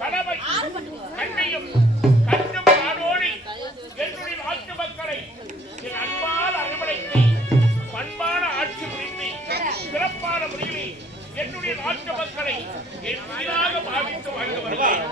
கடமை கண்ணையும் கண்ணும் நாடோடி என்னுடைய நாட்டு மக்களை என் அன்பான அரவணைத்து பண்பான ஆட்சி புரிந்து சிறப்பான முறையில் என்னுடைய நாட்டு மக்களை என் உயிராக பாவித்து வாழ்ந்து வருகிறேன்.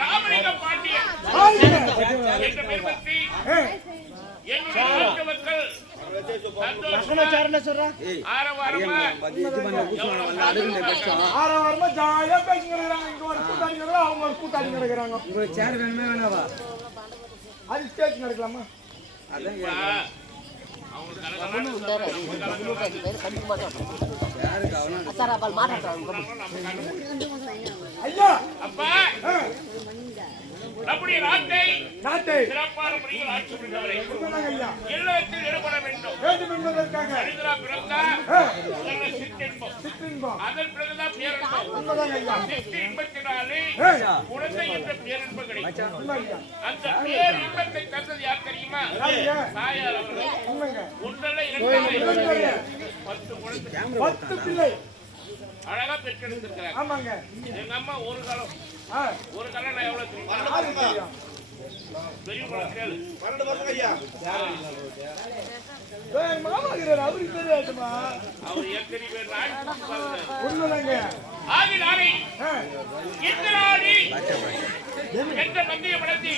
ராமலிங்கம் பாண்டியன் நடக்கலாமா நம்முடைய நாட்டை சிறப்பான முறையில் ஆட்சி புரிந்தவரை இல்லத்தில் ஈடுபட வேண்டும் என்பதற்காக சிற்றின்பம் அதன் பிறகுதான் பேரின்பம் சிற்றின்பத்தினாலே குழந்தை என்ற பேரின்பம் கிடைக்கும். அந்த பேரின்பத்தை தந்தது யார் தெரியுமா? தாயார் அவர்கள். ஒன்றல்ல 10 பிள்ளை அழகா பெற்றெடுத்திருக்கிறார். ஆமாங்க. எங்க அம்மா ஒரு காலம் நான் எவ்வளவு தெரியும்? பெரிய குளம் கேளு. 12 வருஷம் ஐயா. மாமா இருக்கிறார், அவருக்கு தெரியாதுமா. அவர் எத்தனை பேர் ஒண்ணுதாங்க. ஆகினாலே இந்திராணி என்ற மந்திய மனதி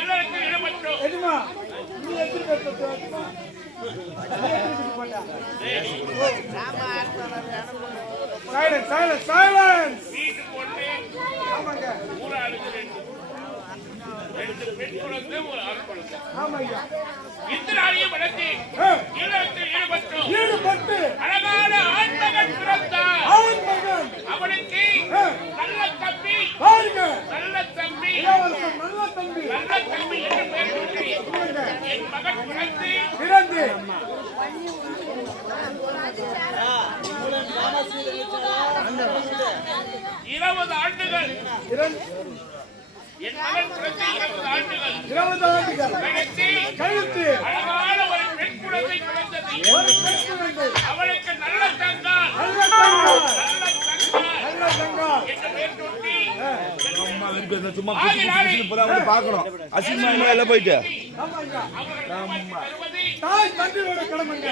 எல்லாருக்கும் இடமற்றோம். எதுமா நீ எத்தனை பேர் பெற்றோமா? சைலன்ஸ். வீட்டுக்கு ஒண்ணு, ஊராளுக்கு 2 பெண் குழந்தை, ஒரு ஆண் குழந்தை. இந்திராணியை வளர்த்தி இல்லத்தில் ஈடுபட்டு அழகான ஆண்மகன் பிறந்தார். அவனுக்கு நல்ல தம்பி என்று பெயர் சூட்டி என் மகன் பிறந்து 20 ஆண்டுகள் என் மகன் பிறந்து 20 ஆண்டுகள் கழித்து அழகான ஒரு பெண் குழந்தை பிறந்தது. அவளுக்கு நல்ல தங்கால் என்று பெயர் சூட்டி பாக்கணும் அசிங்கமா எல்லாம் போயிட்டு தாய் தந்தையோட கடமைங்க.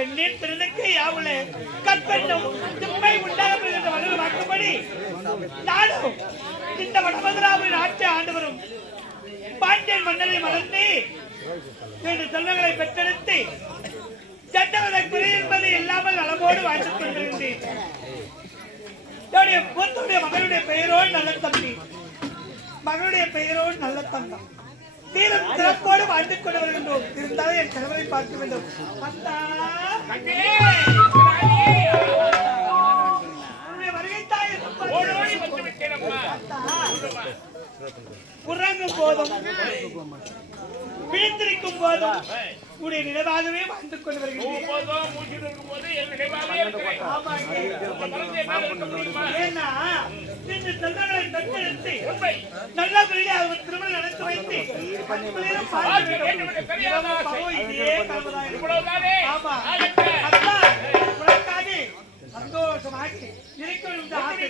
பெண்ணின் திருநக்கை யாவுல கற்பெண்ணும் திம்மை உண்டாக என்ற வலுவை வாக்குப்படி நானும் இந்த வடமதுராவின் ஆட்சி ஆண்டு வரும் பாண்டியன் மன்னரை மறந்து இரண்டு செல்வங்களை பெற்றெடுத்து சட்டவதை குறை என்பது இல்லாமல் நலமோடு வாழ்ந்து கொண்டிருந்தேன். என்னுடைய பொருளுடைய மகளுடைய பெயரோடு நல்ல தம்பி, மகளுடைய பெயரோடு நல்ல தந்தம் தீரம் சிறப்போடு வாழ்ந்து கொண்டு வருகின்றோம். இருந்தாலும் என் கணவரை பார்க்க வேண்டும். உறங்கும் போதும் விழித்திருக்கும் போதும் உடைய நினைவாகவே வாழ்ந்து கொண்டு வருகிறேன். ஏன்னா இந்த செல்வங்களை பெற்றெடுத்து நல்ல வழியில் அவர் திருமணம் நடத்தி வைத்து சந்தோஷமாக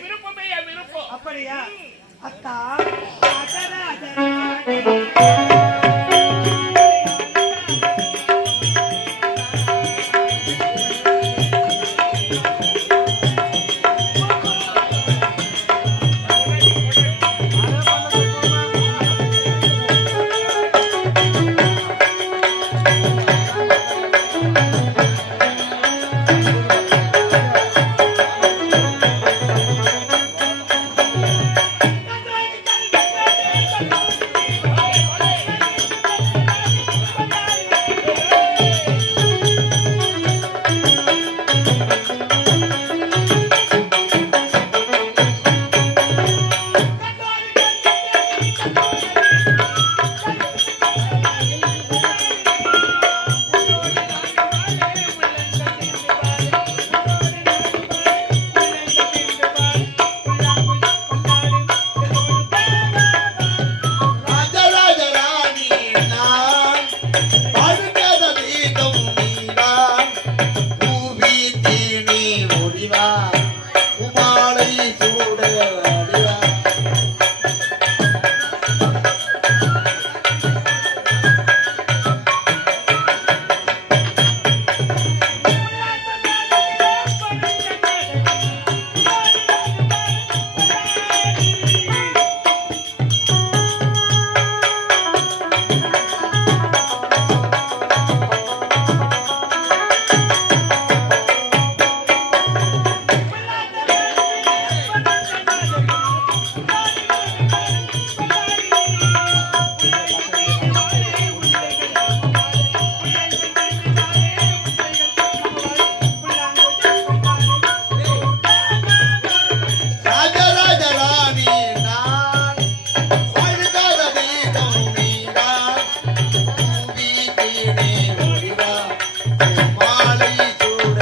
விருப்பமே விருப்பம். அப்படியா அத்தா? மாலை சூட